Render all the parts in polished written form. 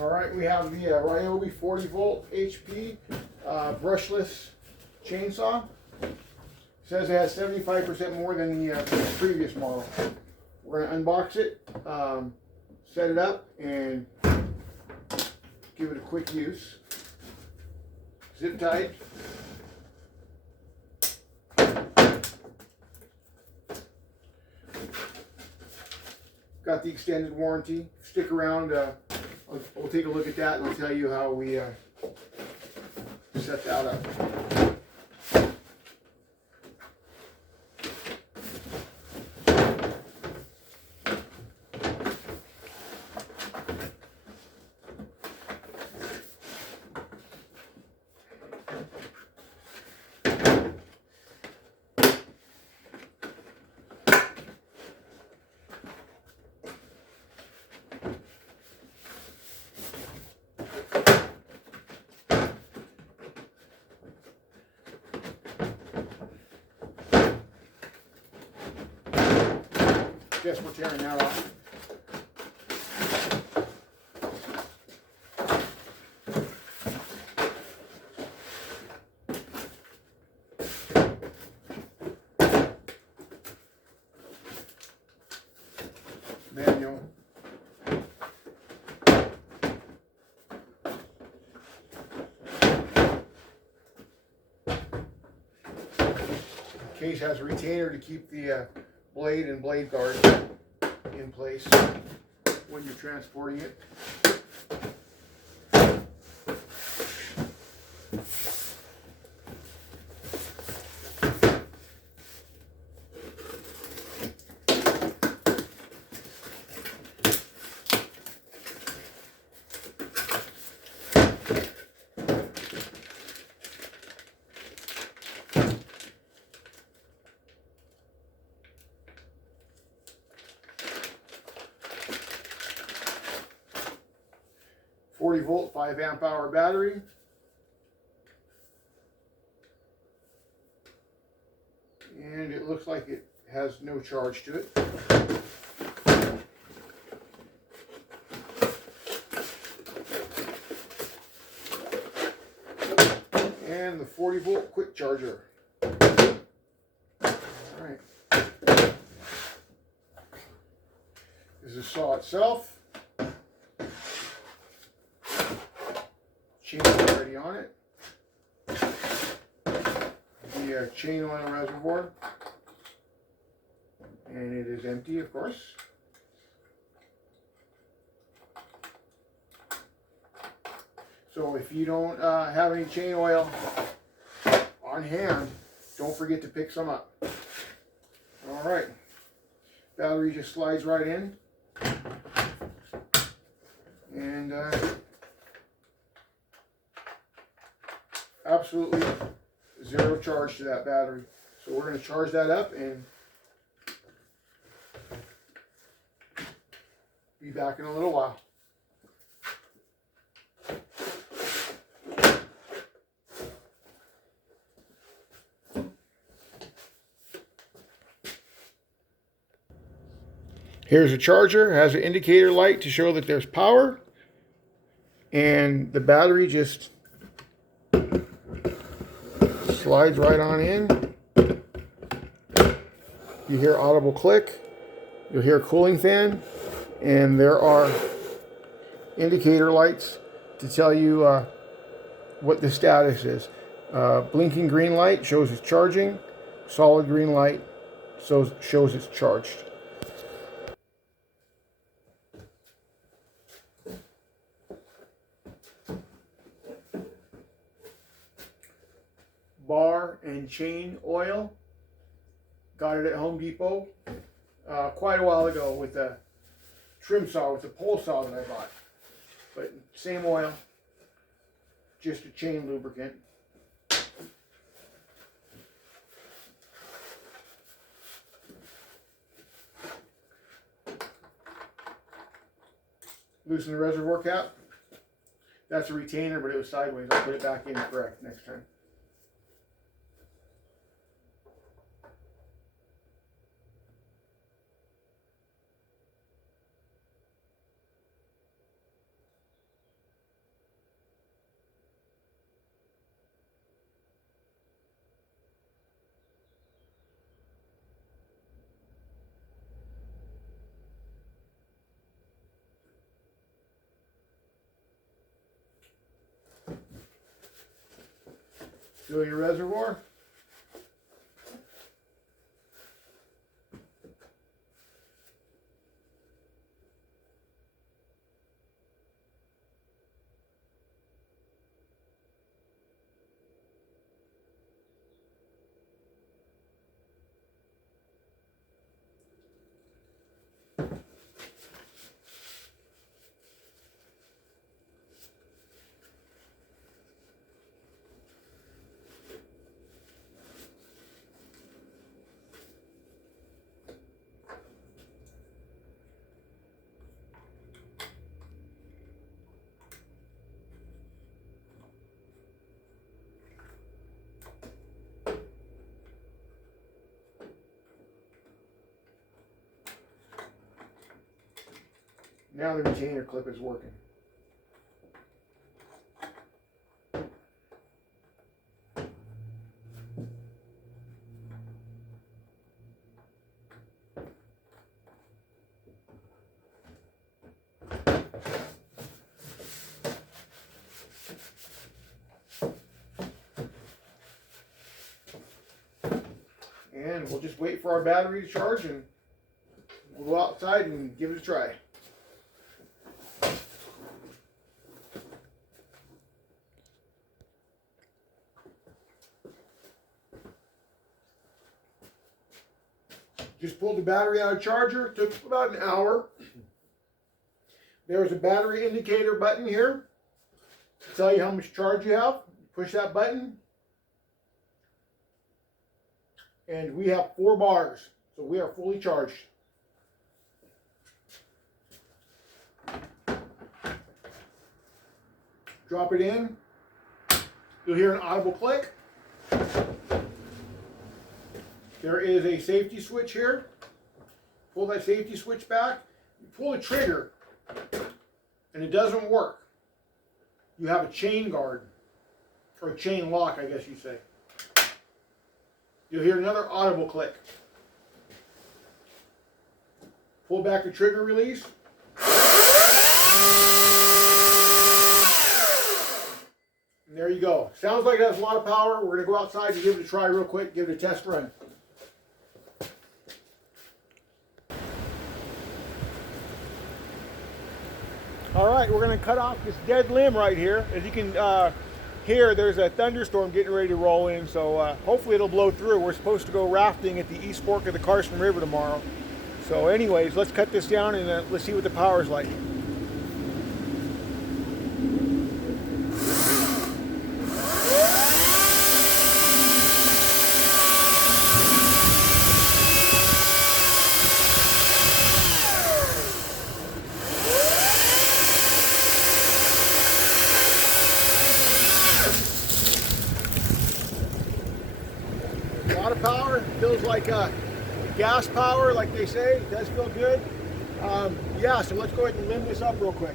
All right, we have the Ryobi 40 volt HP brushless chainsaw. Says it has 75% more than the previous model. We're going to unbox it, set it up, and give it a quick use. Zip tied. Got the extended warranty. Stick around. We'll take a look at that and I'll tell you how we set that up. Guess we're tearing that off. Manual. Case has a retainer to keep the blade and blade guard in place when you're transporting it. .40 volt, 5 amp hour battery. And it looks like it has no charge to it. And the 40 volt quick charger. Alright. This is the saw itself. Chain already on it. The chain oil reservoir, and it is empty, of course. So if you don't have any chain oil on hand, don't forget to pick some up. All right, battery just slides right in, and absolutely zero charge to that battery. So we're going to charge that up and be back in a little while. Here's a charger, has an indicator light to show that there's power, and the battery just slides right on in. You hear audible click, you'll hear a cooling fan, and there are indicator lights to tell you what the status is. Blinking green light shows it's charging, solid green light shows it's charged. Bar and chain oil. Got it at Home Depot quite a while ago with the trim saw, with the pole saw that I bought. But same oil, just a chain lubricant. Loosen the reservoir cap. That's a retainer, but it was sideways. I'll put it back in correct next time. Fill your reservoir. Now the retainer clip is working. And we'll just wait for our battery to charge and we'll go outside and give it a try. Just pulled the battery out of charger. Took about an hour. There's a battery indicator button here to tell you how much charge you have. Push that button. And we have 4 bars. So we are fully charged. Drop it in. You'll hear an audible click. There is a safety switch here. Pull that safety switch back. You pull the trigger and it doesn't work. You have a chain guard, or a chain lock, I guess you say. You'll hear another audible click. Pull back the trigger release. And there you go. Sounds like it has a lot of power. We're going to go outside and give it a try real quick, give it a test run. All right, we're going to cut off this dead limb right here. As you can hear, there's a thunderstorm getting ready to roll in, so hopefully it'll blow through. We're supposed to go rafting at the East Fork of the Carson River tomorrow. So anyways, let's cut this down and let's see what the power's like. A lot of power. It feels like gas power, like they say. It does feel good. Yeah, so let's go ahead and limb this up real quick.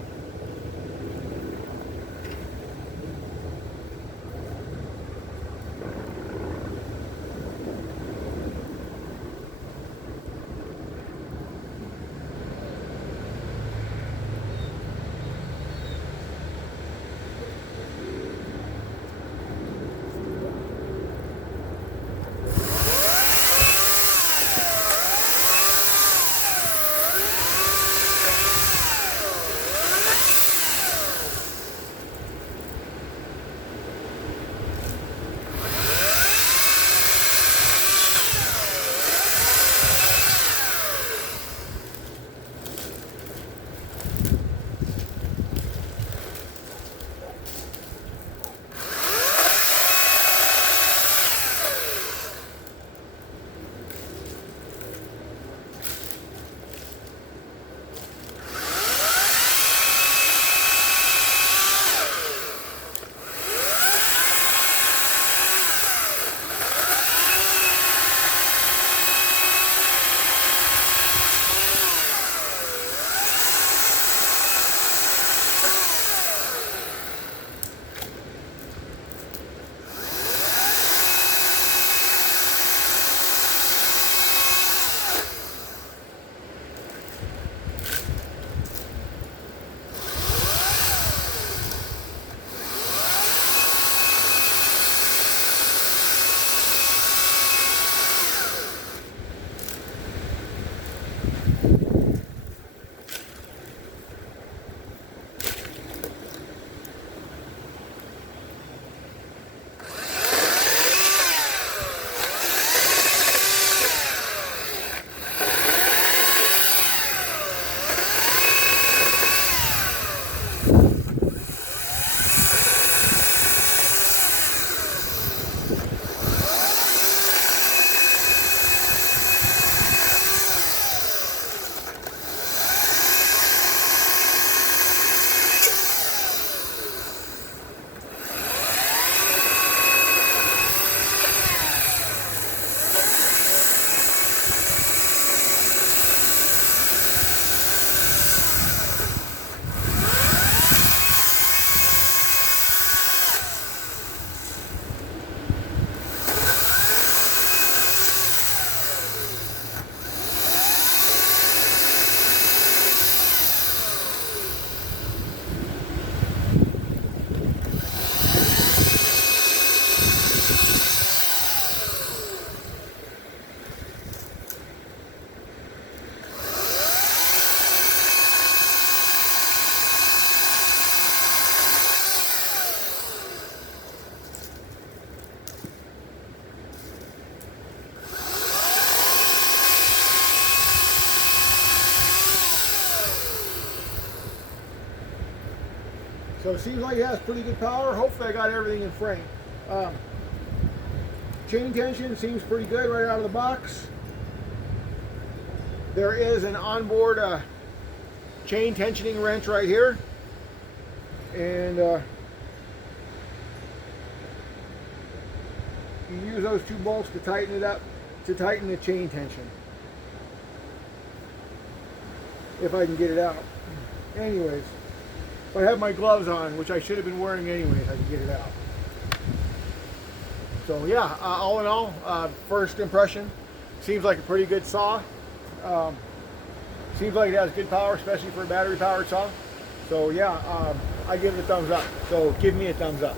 So it seems like it has pretty good power. Hopefully I got everything in frame. Chain tension seems pretty good right out of the box. There is an onboard chain tensioning wrench right here. And you use those two bolts to tighten it up, to tighten the chain tension. If I can get it out. Anyways, if I have my gloves on, which I should have been wearing anyways, I can get it out. So yeah, all in all, first impression, seems like a pretty good saw. Seems like it has good power, especially for a battery powered saw. So yeah, I give it a thumbs up. So give me a thumbs up.